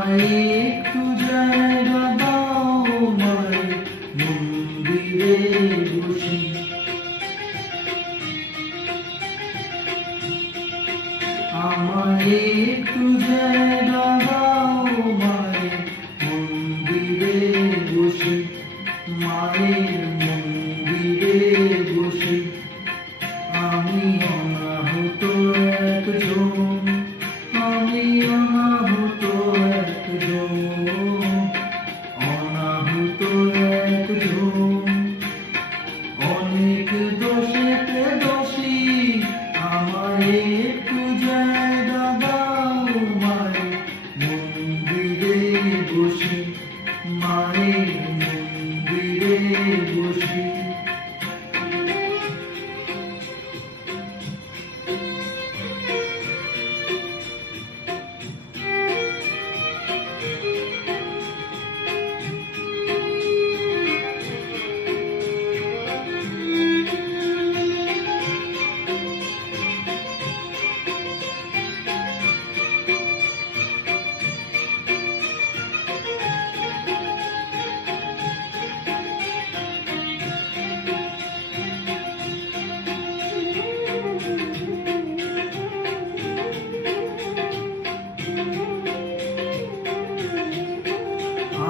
আমায় একটু জায়গা দাও মায়ের মন্দিরে বসি। আমায় একটু জায়গা দাও মায়ের মন্দিরে বসি। মায়ের মন্দিরে বসি। আমি অনাহত একজন, আমি অনাহত একজন, অনাহত একজন। অনেক দোষেতে দোষী, আমায় একটু জায়গা দাও মায়ের মন্দিরে বসি। মায়ের মন্দিরে বসি।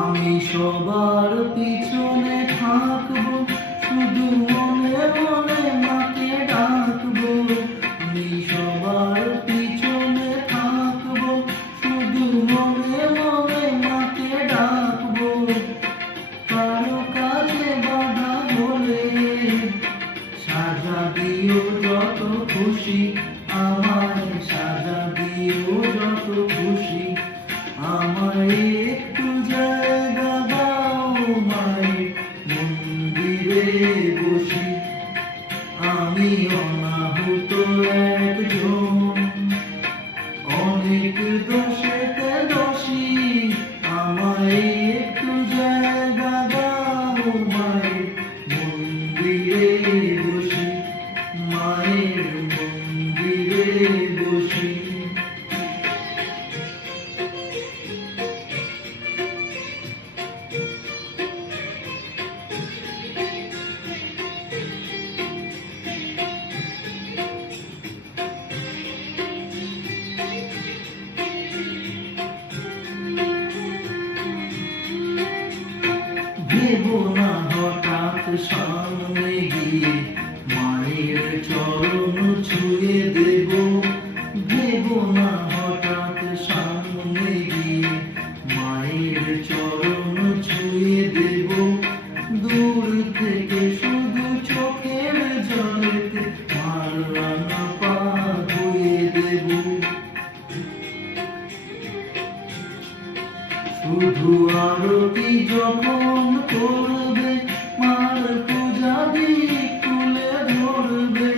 আমি সবার পিছনে থাকবো, শুধু মনে মনে মাকে ডাকবো। আমি সবার পিছনে থাকবো, শুধু মনে মনে মাকে ডাকবো। কারো কাছে বাধা হলে সাজা দিও যত খুশি, আমায় সাজা দিও যত খুশি। আমায় একটু জায়গা দাও মায়ের মন্দিরে বসি। আমি অনাহত একজন, অনেক দোষেতে দোষী। আমায় একটু জায়গা দাও মায়ের মন্দিরে বসি। মায়ের মন্দিরে বসি। ভেবো না হঠাৎ সামনে গিয়ে মায়ের চরণ ছুঁয়ে দেব। ভেবো না হঠাৎ সামনে গিয়ে মায়ের চরণ ছুঁয়ে দেব। দূর থেকে শুধু চোখের জলেতে মার রাঙা পা ধুয়ে দেব। শুধু আরতি যখন করবে, মার পূজা দিক তুলে ধরবে।